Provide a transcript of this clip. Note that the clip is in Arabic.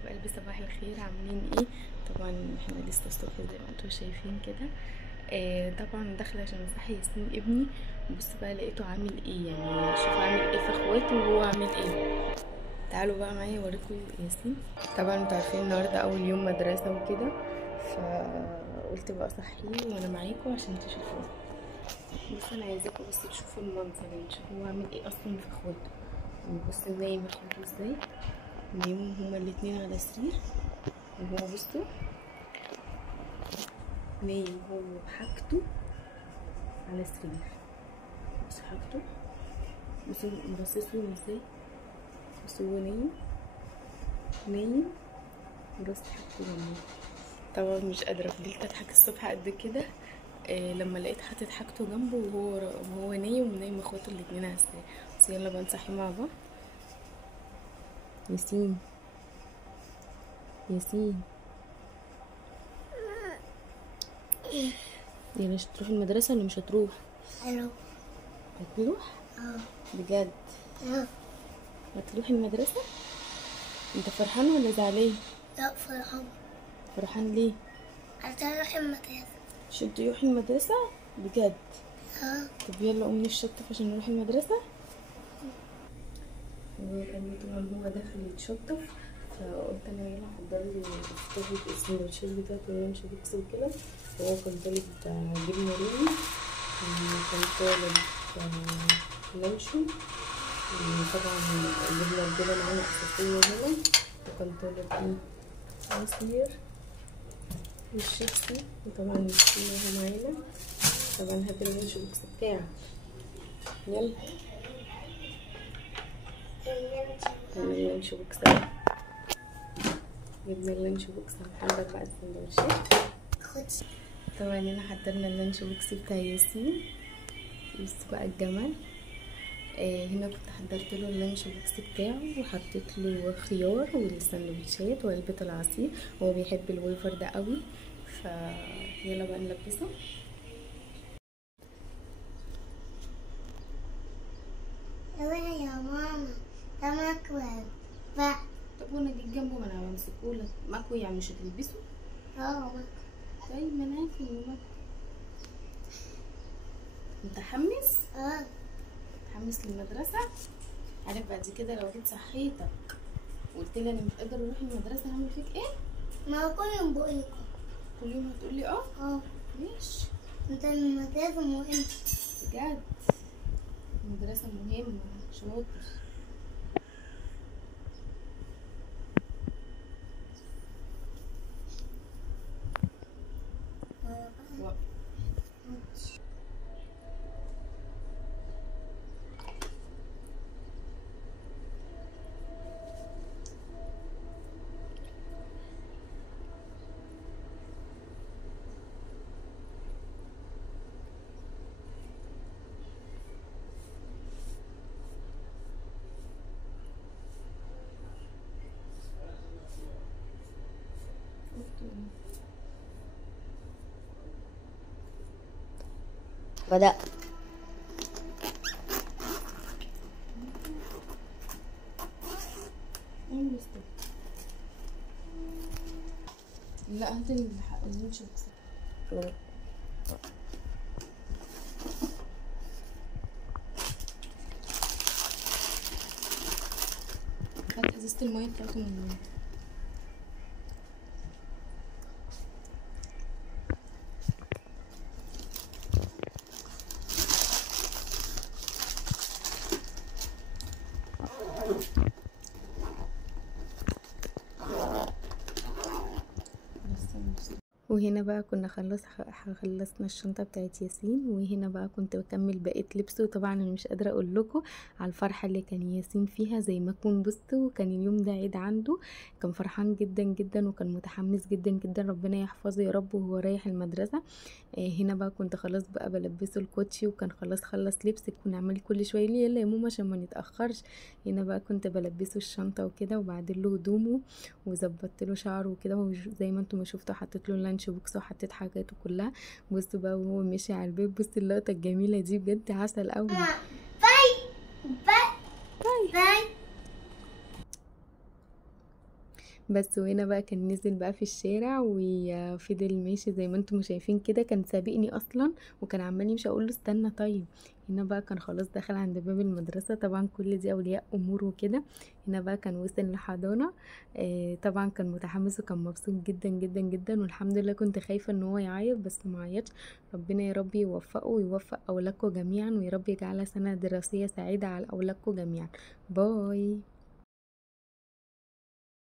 حبايب قلبي، صباح الخير، عاملين ايه؟ طبعا احنا لسه الصبح زي ما انتم شايفين كده. طبعا داخله عشان اصحي ياسين ابني. بص بقى لقيته عامل ايه، يعني شوف عامل ايه في اخواته وهو عامل ايه. تعالوا بقى معايا اوريكم ياسين. طبعا انتوا عارفين النهارده اول يوم مدرسه وكده، فقلت بقى اصحيه وانا معاكم عشان تشوفوه. بص انا عايزاكم بس تشوفوا المنظر، يعني تشوفوا هو عامل ايه اصلا في اخواته. بص نايم اخواته ازاي، نايمهم هما الاتنين على سرير، وهو بصوا نايم هو وحاجته على سرير. بصوا حاجته، بصوا مبصصلهم ازاي، بصوا هو نايم وراس حاجته جنبه. طبعا مش قادره، فضلت اضحك الصبح قد كده لما لقيت حاطط حاجته جنبه وهو نايم ونايم اخواته الاتنين على السرير. بس يلا بقى نصحي مع بعض. ياسين ياسين، يعني مش هتروح المدرسة ولا مش هتروح؟ هتروح؟ بجد؟ هتروح المدرسة؟ انت فرحان ولا زعلان؟ لا فرحان. فرحان ليه؟ عشان اروح المدرسة. عشان تروحي المدرسة؟ بجد؟ طب يلا قومي نشطف عشان نروح المدرسة. وقال لي طبعا هو داخل يتشطف، فقلت انا يلا حضرلي فطار السندوتشات بتاعته اللانش بوكس وكده. وهو كان طالب جبنة رومي، وكان طالب لانشو، وطبعا جبنا الجبن معانا أساسية هنا، وكان طالب ايه عصير والشيبسي، وطبعا الشيبسي اهو معانا. طبعا هات اللانش بوكس بتاعك، يلا اللانش بوكس اهو. جبنا اللانش بوكس، هنحضر بقى السندوتشات. طبعا هنا حضرنا اللانش بوكس بتاع ياسين. بص بقى الجمال. هنا كنت حضرت له اللانش بوكس بتاعه، وحطيت له خيار والسندوتشات وعلبة العصير، هو بيحب الويفر ده قوي. فيلا بقى نلبسه. يا ماما ده مكوى بقى. طب وانا جيت جنبه، ما انا بمسكهولك مكوي، يعني مش هتلبسه؟ مكوى. طيب ما انا عارفه انه مكوي. متحمس؟ متحمس للمدرسة؟ عارف بعد كده لو جيت صحيتك وقلت لي انا مش قادر اروح المدرسة هعمل فيك ايه؟ ما كل يوم بقولك كل يوم هتقولي ماشي. انت المدرسة مهمة بجد؟ المدرسة مهمة، شاطر. بدأ. لا هات اللانش بوكس. هات ازازة المية بتاعته من المية. وهنا بقى كنا خلصنا الشنطه بتاعت ياسين، وهنا بقى كنت بكمل بقيه لبسه. طبعا انا مش قادره اقول لكم على الفرحه اللي كان ياسين فيها، زي ما كون بصوا كان اليوم ده عيد عنده. كان فرحان جدا جدا وكان متحمس جدا جدا، ربنا يحفظه يا رب وهو رايح المدرسه. هنا بقى كنت خلاص بقى بلبسه الكوتشي، وكان خلص لبس، كنا عمال كل شويه لي يلا يا ماما عشان ما نتاخرش. هنا بقى كنت بلبسه الشنطه وكده، وبعدل له هدومه وظبطت له شعره وكده، زي ما انتم ما شفتوا حطيت له اللانش بوكس وحطيت حاجاته كلها. بصوا بقى وهو ماشي على البيت، بصوا اللقطه الجميله دي بجد عسل قوي. بس وهنا بقى كان نزل بقى في الشارع وفضل ماشي زي ما انتم شايفين كده، كان سابقني اصلا وكان عمال يمشي، اقول له استنى طيب. هنا بقى كان خلاص دخل عند باب المدرسة، طبعا كل دي اولياء امور وكده. هنا بقى كان وصل لحضانة. طبعا كان متحمس وكان مبسوط جدا جدا جدا، والحمد لله كنت خايفة ان هو يعيط بس ما عيطش. ربنا يا رب يوفقه ويوفق اولادكم جميعا، ويا رب يجعلها سنة دراسية سعيدة على اولادكم جميعا. باي.